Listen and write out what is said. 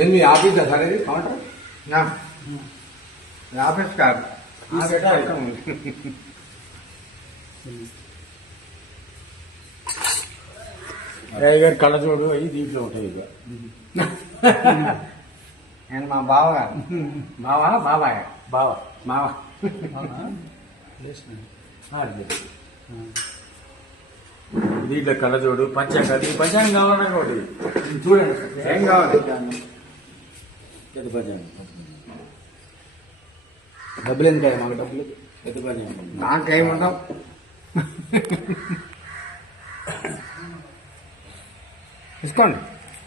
ఏంది మీ ఆఫీసా సార్ ఇది counter? Office కాదు, గారి కళ్ళజోడు అవి దీంట్లో ఉంటాయి. ఇక నేను మా బావగారు. బావా బాబాయ్? బావ మావ. దీంట్లో కళ్ళజోడు పంచాంగం. పంచాంగం కావాలన్నా ఒకటి చూడండి ఏం కావాలి? పెద్ద పంచాంగం. డబ్బులు ఎందుకు మాకు డబ్బులు? పెద్ద పంచాంగం నాకేముండవు. తీసుకోండి.